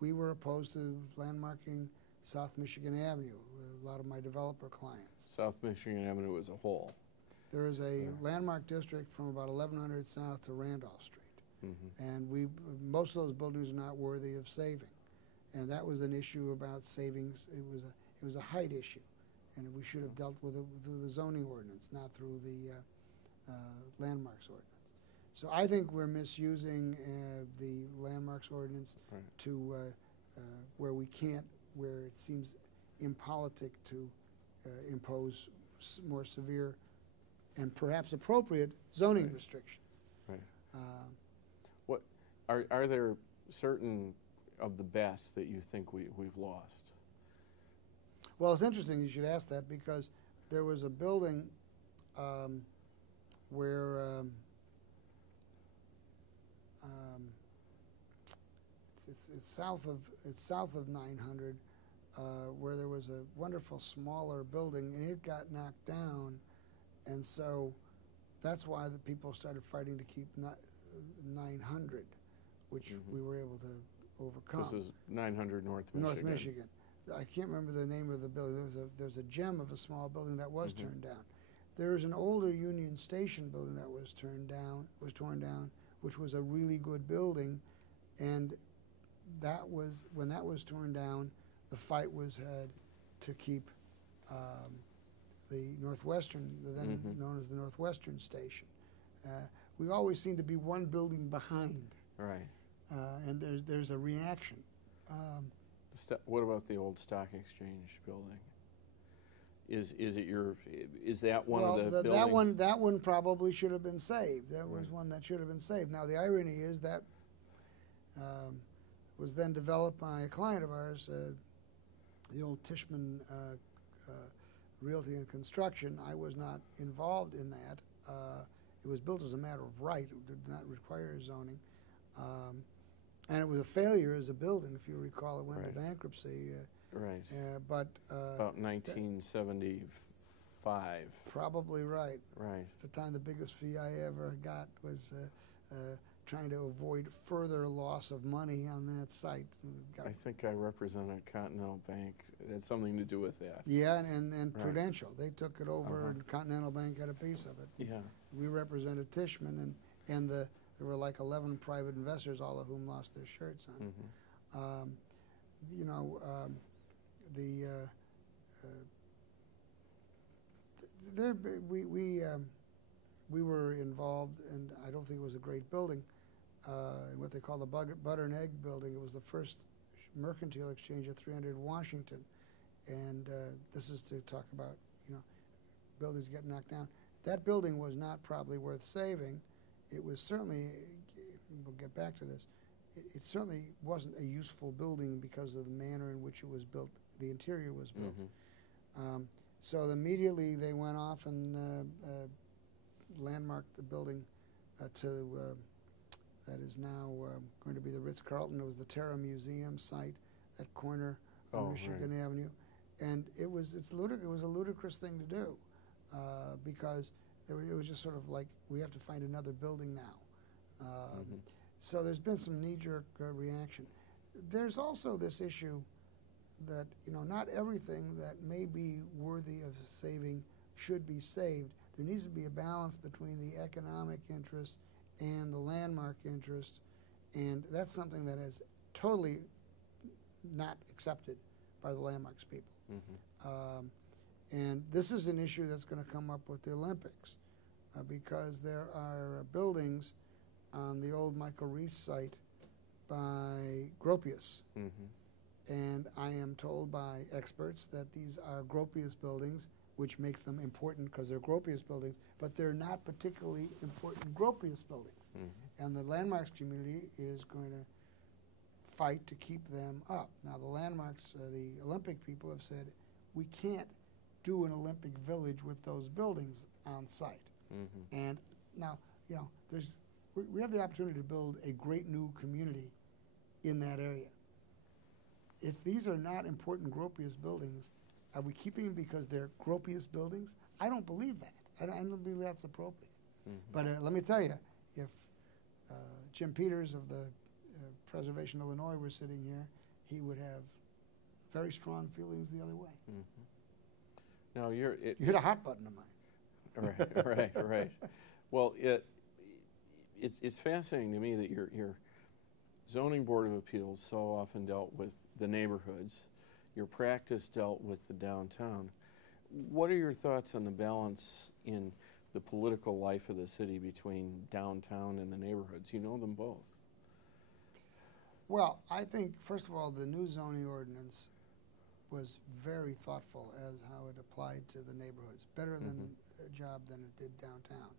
we were opposed to landmarking South Michigan Avenue, a lot of my developer clients. South Michigan Avenue as a whole. There is a landmark district from about 1100 south to Randolph Street. And most of those buildings are not worthy of saving. And that was an issue about savings. It was a height issue. And we should have dealt with it through the zoning ordinance, not through the landmarks ordinance. So I think we're misusing the landmarks ordinance to where we can't, where it seems impolitic to impose more severe and perhaps appropriate zoning restrictions. Right. What are there certain of the best that you think we've lost? Well, it's interesting you should ask that, because there was a building where it's south of 900, where there was a wonderful smaller building, and it got knocked down, and so that's why the people started fighting to keep 900, which we were able to overcome. This is 900 North Michigan. North Michigan. I can't remember the name of the building. There's a gem of a small building that was turned down. There is an older Union Station building that was torn down, which was a really good building, and that was, when that was torn down, the fight was had to keep the Northwestern, then known as the Northwestern Station. We always seem to be one building behind. Right. And there's a reaction. What about the old Stock Exchange building? Is that one of the buildings? That one probably should have been saved. That was one that should have been saved. Now the irony is that was then developed by a client of ours, the old Tishman Realty and Construction. I was not involved in that. It was built as a matter of right. It did not require zoning. And it was a failure as a building, if you recall. It went to bankruptcy. But about 1975. Probably right. Right. At the time, the biggest fee I ever got was trying to avoid further loss of money on that site. I think I represented Continental Bank. It had something to do with that. Yeah, and Prudential. They took it over, and Continental Bank had a piece of it. Yeah. We represented Tishman, and there were like 11 private investors, all of whom lost their shirts on it. You know, we were involved, and I don't think it was a great building, in what they call the Butter and Egg building. It was the first mercantile exchange at 300 Washington, and this is to talk about, you know, buildings get knocked down. That building was not probably worth saving. It was certainly, we'll get back to this, it certainly wasn't a useful building because of the manner in which it was built, the interior was built. So immediately they went off and landmarked the building that is now going to be the Ritz-Carlton. It was the Terra Museum site, that corner of Michigan Avenue. And it was a ludicrous thing to do because it was just sort of like, we have to find another building now. So there's been some knee-jerk reaction. There's also this issue that, you know, not everything that may be worthy of saving should be saved. There needs to be a balance between the economic interest and the landmark interest, and that's something that is totally not accepted by the landmarks people. And this is an issue that's going to come up with the Olympics because there are buildings on the old Michael Reese site by Gropius. And I am told by experts that these are Gropius buildings, which makes them important because they're Gropius buildings, but they're not particularly important Gropius buildings. And the landmarks community is going to fight to keep them up. Now the landmarks, the Olympic people have said, we can't do an Olympic village with those buildings on site. And now, you know, we have the opportunity to build a great new community in that area. If these are not important Gropius buildings, are we keeping them because they're Gropius buildings? I don't believe that. I don't believe that's appropriate. But let me tell you, if Jim Peters of the Preservation Illinois were sitting here, he would have very strong feelings the other way. Mm-hmm. Now you hit a hot button of mine. Right. Well, it's fascinating to me that your zoning board of appeals so often dealt with the neighborhoods. Your practice dealt with the downtown. What are your thoughts on the balance in the political life of the city between downtown and the neighborhoods? You know them both. Well, I think, first of all, the new zoning ordinance was very thoughtful as how it applied to the neighborhoods, better than a job than it did downtown.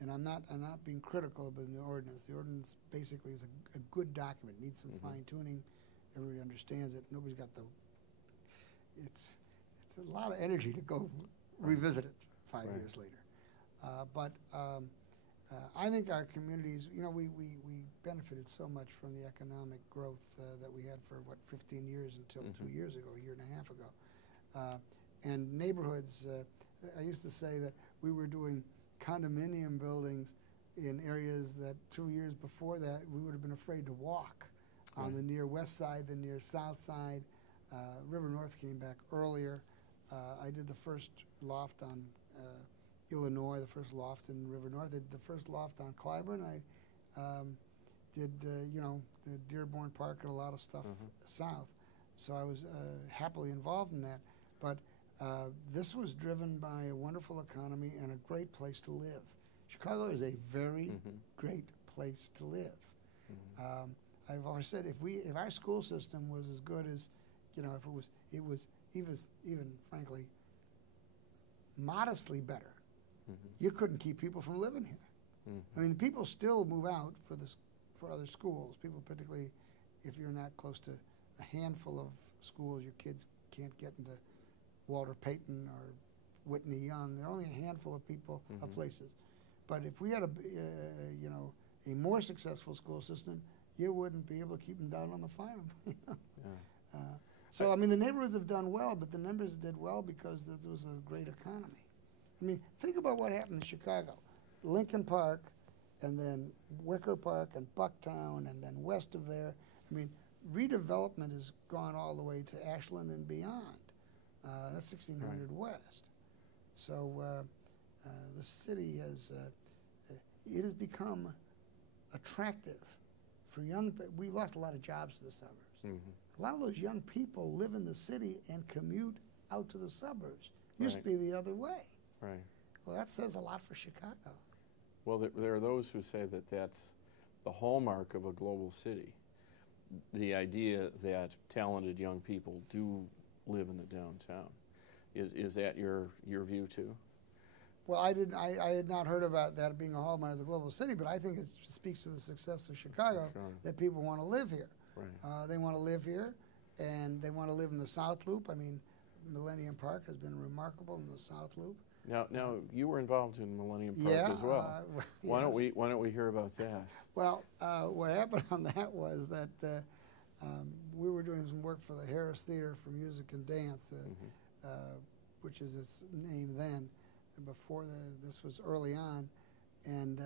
And I'm not being critical of the new ordinance. The ordinance basically is a good document. It needs some fine tuning. Everybody understands it. Nobody's got the. It's a lot of energy to go revisit it 5 years later. But I think our communities, we benefited so much from the economic growth that we had for 15 years until 2 years ago, a year and a half ago. And neighborhoods, I used to say that we were doing condominium buildings in areas that 2 years before that we would have been afraid to walk on the near west side, the near south side. River North came back earlier. I did the first loft on Illinois, the first loft in River North. I did the first loft on Clyburn. I did, the Dearborn Park and a lot of stuff south. So I was happily involved in that. But this was driven by a wonderful economy and a great place to live. Chicago is a very great place to live. I've always said if our school system was as good as, if it was even frankly modestly better, you couldn't keep people from living here. I mean, people still move out for other schools. People, particularly if you're not close to a handful of schools, your kids can't get into Walter Payton or Whitney Young. There are only a handful of people of places. But if we had a more successful school system, you wouldn't be able to keep them down on the farm. So I mean, the neighborhoods have done well, but the neighborhoods did well because there was a great economy. I mean, think about what happened in Chicago. Lincoln Park, and then Wicker Park and Bucktown, and then west of there. I mean, redevelopment has gone all the way to Ashland and beyond. That's 1600 West. So the city it has become attractive for young people. We lost a lot of jobs to the suburbs. A lot of those young people live in the city and commute out to the suburbs. Used to be the other way. Right. Well, that says a lot for Chicago. Well, there are those who say that that's the hallmark of a global city. The idea that talented young people do live in the downtown. Is that your view too? Well, I had not heard about that being a hallmark of the global city, but I think it speaks to the success of Chicago that people want to live here. Right. They want to live here, and they want to live in the South Loop. I mean, Millennium Park has been remarkable in the South Loop. Now you were involved in Millennium Park as well. Why don't we hear about that? Well, what happened on that was that we were doing some work for the Harris Theater for Music and Dance, which is its name then. Before this was early on, and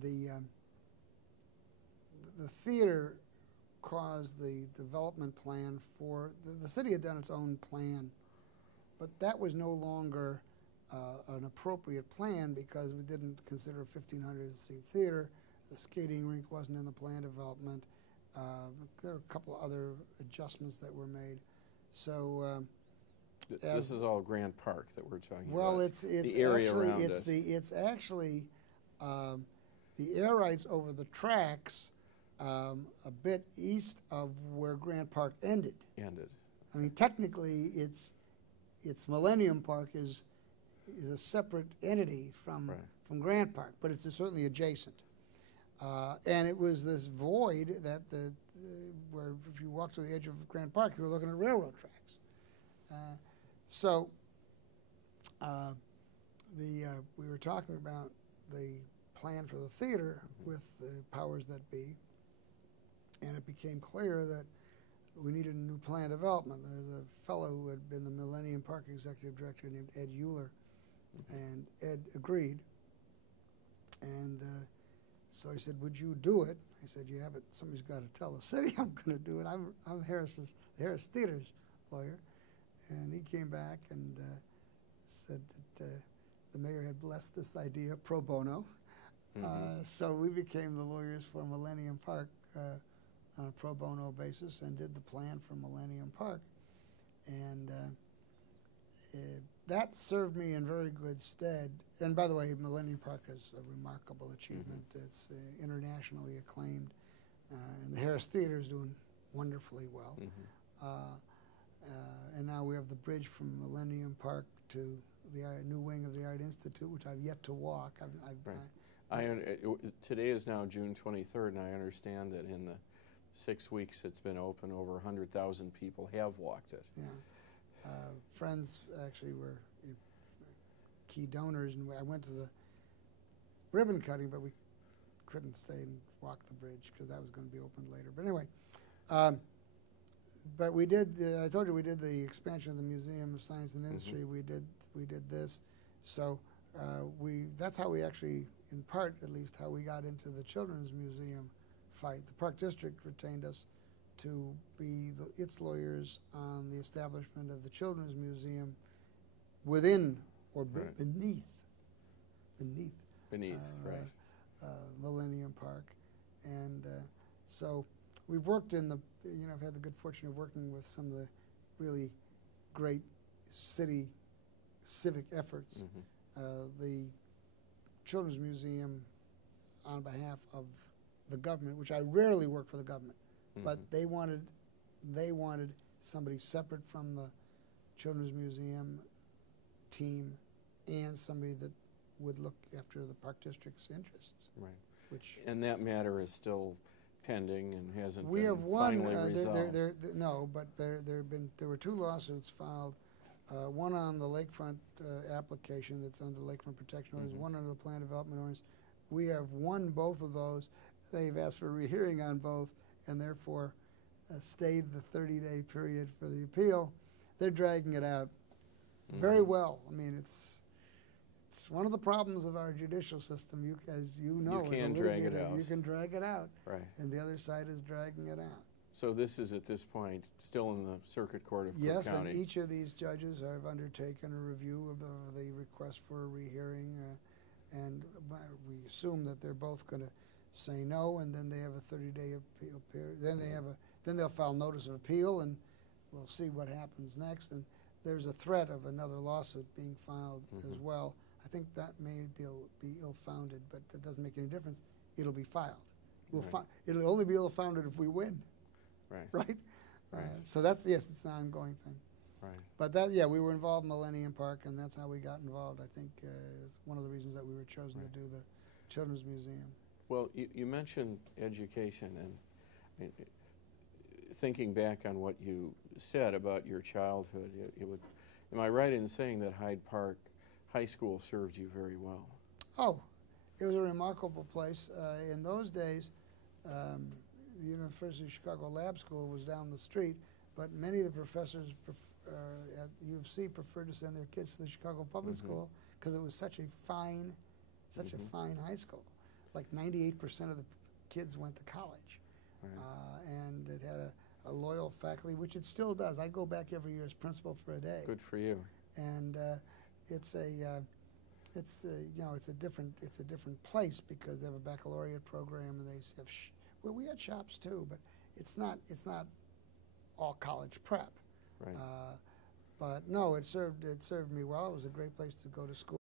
the theater caused the development plan for the city had done its own plan, but that was no longer an appropriate plan because we didn't consider a 1,500-seat theater. The skating rink wasn't in the plan development. There were a couple of other adjustments that were made. So this is all Grant Park that we're talking about. Well, it's the area actually around it's actually the air rights over the tracks a bit east of where Grant Park ended. I mean, technically, it's Millennium Park is a separate entity from Grant Park, but it's certainly adjacent. And it was this void that where if you walked to the edge of Grant Park, you were looking at railroad tracks. So we were talking about the plan for the theater with the powers that be, and it became clear that we needed a new plan development. There's a fellow who had been the Millennium Park executive director named Ed Euler, and Ed agreed. And So he said, would you do it? I said, yeah, but somebody's got to tell the city I'm going to do it. I'm the Harris Theater's lawyer. And he came back and said that the mayor had blessed this idea pro bono. So we became the lawyers for Millennium Park on a pro bono basis and did the plan for Millennium Park. And that served me in very good stead. And by the way, Millennium Park is a remarkable achievement. It's internationally acclaimed. And the Harris Theater is doing wonderfully well. And now we have the bridge from Millennium Park to the new wing of the Art Institute, which I've yet to walk. Today is now June 23rd, and I understand that in the 6 weeks it's been open, over 100,000 people have walked it. Yeah. Friends actually were key donors, and I went to the ribbon cutting, but we couldn't stay and walk the bridge because that was going to be opened later. But anyway, but we did. I told you we did the expansion of the Museum of Science and Industry. We did this, so that's how we actually, in part at least, how we got into the Children's Museum fight. The Park District retained us to be its lawyers on the establishment of the Children's Museum within or beneath Millennium Park. And so we've worked in the, I've had the good fortune of working with some of the really great city civic efforts. The Children's Museum, on behalf of the government, which I rarely work for the government, but they wanted somebody separate from the Children's Museum team and somebody that would look after the Park District's interests. Right. And that matter is still pending and hasn't we been have one, finally resolved. No, but there were two lawsuits filed. One on the lakefront application that's under Lakefront Protection Orders, one under the Plan Development Orders. We have won both of those. They've asked for a rehearing on both, and therefore stayed the 30-day period for the appeal. They're dragging it out very well. I mean, it's one of the problems of our judicial system. As you know, you can drag it out. You can drag it out, right? And the other side is dragging it out. So this is at this point still in the Circuit Court of Cook County. Yes, and each of these judges have undertaken a review of the request for a rehearing, and we assume that they're both going to say no, and then they have a 30-day appeal period. Then they'll file notice of appeal, and we'll see what happens next. And there's a threat of another lawsuit being filed as well. I think that may be ill-founded, but that doesn't make any difference. It'll be filed. It'll only be ill-founded if we win. Right. So that's it's an ongoing thing. Right. But we were involved in Millennium Park, and that's how we got involved. I think it's one of the reasons that we were chosen to do the Children's Museum. Well, you mentioned education, and thinking back on what you said about your childhood, am I right in saying that Hyde Park High School served you very well? Oh, it was a remarkable place. In those days, the University of Chicago Lab School was down the street, but many of the professors at U of C preferred to send their kids to the Chicago Public School because it was such a fine high school. Like 98% of the kids went to college, and it had a loyal faculty, which it still does. I go back every year as principal for a day. Good for you. And it's a different place because they have a baccalaureate program, and they have well, we had shops too, but it's not all college prep. Right. But no, it served me well. It was a great place to go to school.